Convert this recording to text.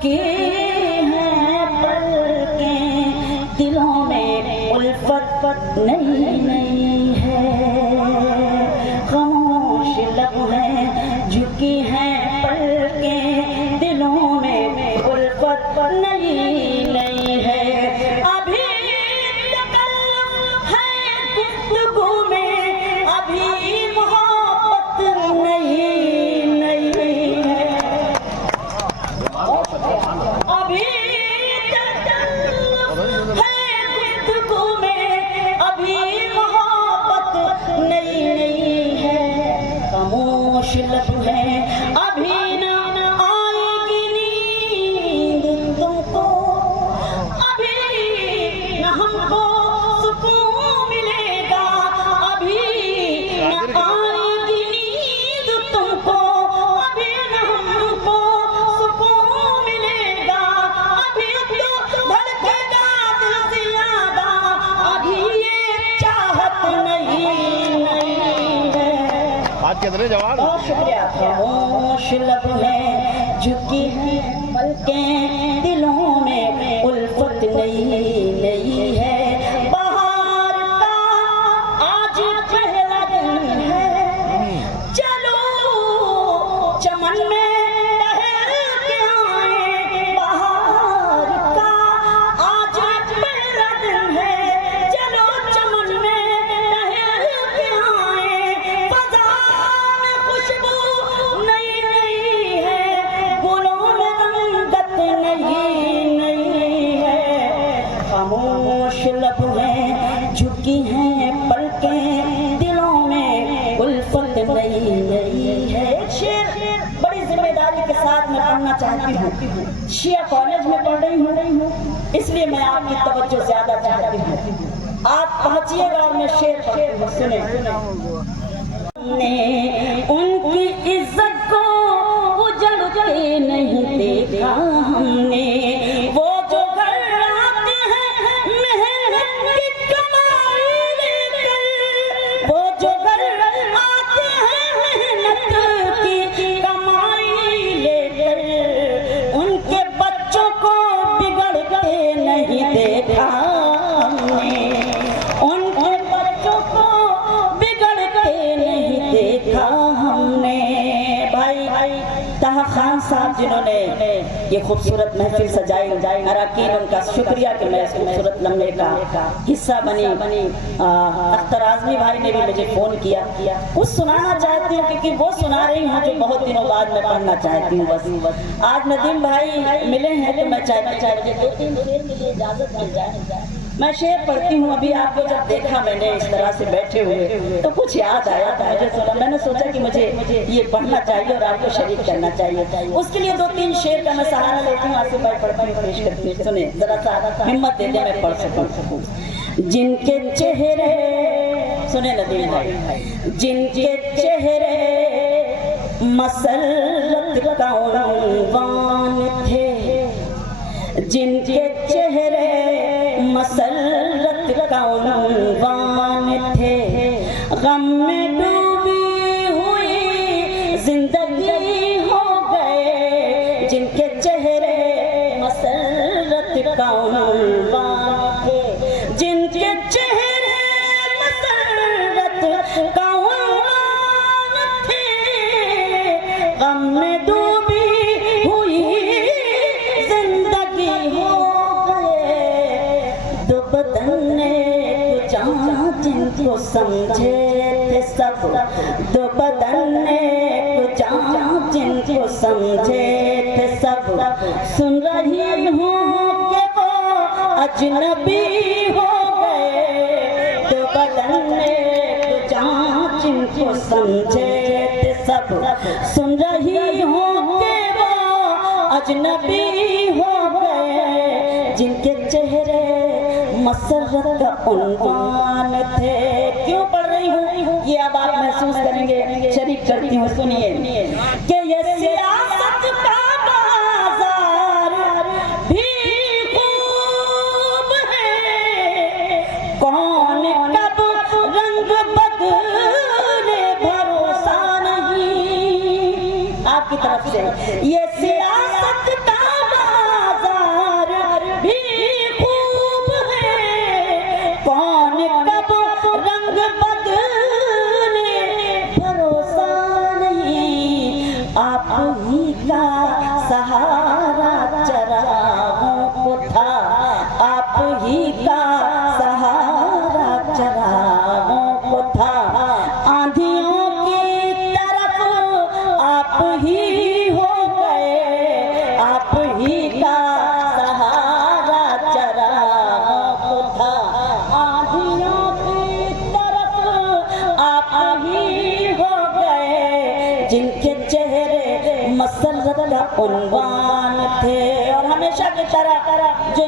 झुकी हैं पलकें, दिलों में उल्फत नहीं नहीं है। खामोश लब हैं, झुकी हैं पलकें, दिलों में उल्फत नहीं नहीं है। अभी तकल्लुफ़ है गुफ्तगू में, अभी मोहब्बत नहीं नहीं है। अभी तकल्लुफ़ है गुफ्तगू में, अभी मोहब्बत नहीं नहीं है। खामोश लब है, अभी ना आएगी नींद तुमको, अभी न हमको सुकून मिलेगा, अभी न आएगी नींद तुमको, अभी न हमको सुकून मिलेगा, अभी तो धड़केगा दिल ज़्यादा, अभी ये चाहत नहीं नहीं है। आज कितने जवान? बहुत शुक्रिया। खामोश लब है, झुकी हैं पलकें, दिलों में उल्फत नहीं नहीं है। बहार का आज पहला दिन है, चलो चमन में टहल के आए। बहार का आज पहला दिन है, चलो चमन में टहल के आए। फज़ा में खुशबू नई नई है, गुलों में रंगत नई नई है। खामोश लब हैं, झुकी हैं पलकें, दिलों में उल्फत नई नई है। एक शेर बड़ी जिम्मेदारी के साथ मैं पढ़ना चाहती हूँ। शिया कॉलेज में पढ़ रही हूँ, इसलिए मैं आपकी तवज्जो ज्यादा चाहती हूँ। आप पहुंचिएगा और मैं शेर पढ़ती हूँ, सुने। ने उनकी इज्जत को उजड़ के नहीं देखा हमने, वो जो घर आते हैं मेहनत की कमाई लेकर, वो जो घर आते हैं मेहनत की कमाई लेकर, उनके बच्चों को बिगड़ते नहीं देखा हमने, उनके बच्चों को बिगड़ते नहीं देखा हमने। भाई ताहा खान साहब जिन्होंने ये खूबसूरत महफिल सजाई, अराकीन उनका शुक्रिया कि मैं इस खूबसूरत लम्हे का हिस्सा बनी। अख्तर आज़मी भाई ने भी मुझे फ़ोन किया, कुछ सुनाना चाहती हूँ क्योंकि वो सुना रही हूँ जो बहुत दिनों बाद मैं पढ़ना चाहती हूँ। बस आज नदीम भाई मिले हैं तो मैं चाहती हूँ 2-3 शेर के लिए इजाज़त मिल जाए। मैं शेर पढ़ती हूँ। अभी आपको जब देखा मैंने इस तरह से बैठे हुए तो कुछ याद आया था मुझे, सुना मैंने सोचा कि मुझे ये पढ़ना चाहिए और आपको शरीक करना चाहिए। उसके लिए 2-3 शेर का मैं सहारा लेती हूँ, आसिफ भाई पढ़ती हूँ, पेश करती हूँ। सुने जरा सा हिम्मत दे दे मैं पढ़ सकूँ। जिनके चेहरे, सुने नदीम भाई, जिनके चेहरे मसल्लत का उन्वान थे, जिनके चेहरे मसल्लत का उन्वान थे, गम में डूबी हुई जिंदगी हो गए, जिनके चेहरे मसल्लत का उन्वान थे, जिनके चेहरे मसल्लत का उन्वान थे, गम में डूबी हुई जिंदगी हो गए, दो बदन ने जान जिनको समझे थे सब, दो बदन ने जान जिनको समझे थे सब, सुन रही हूँ कि वो अजनबी हो गए, दो बदन ने जान जिनको समझे थे सब, सुन रही हूँ कि वो अजनबी हो गए, जिनके चेहरे मसरत का उन्वान थे। क्यों पढ़ रही हूँ ये अब आप महसूस करेंगे, शरीक करती हूँ, सुनिए कि ये सियासत का बाजार भी खूब है, कौन कब रंग बदले भरोसा नहीं। आपकी तरफ से ये सियासत का आप ही का सहारा चरागों को था, आप ही का सहारा चरागों को था। आंधियों की तरफ आप ही हो गए, आप ही का सहारा चरागों को था। आंधियों की तरफ आप ही हो गए, जिनके चेहरे मसरत का उन्वान थे। और हमेशा की तरह जो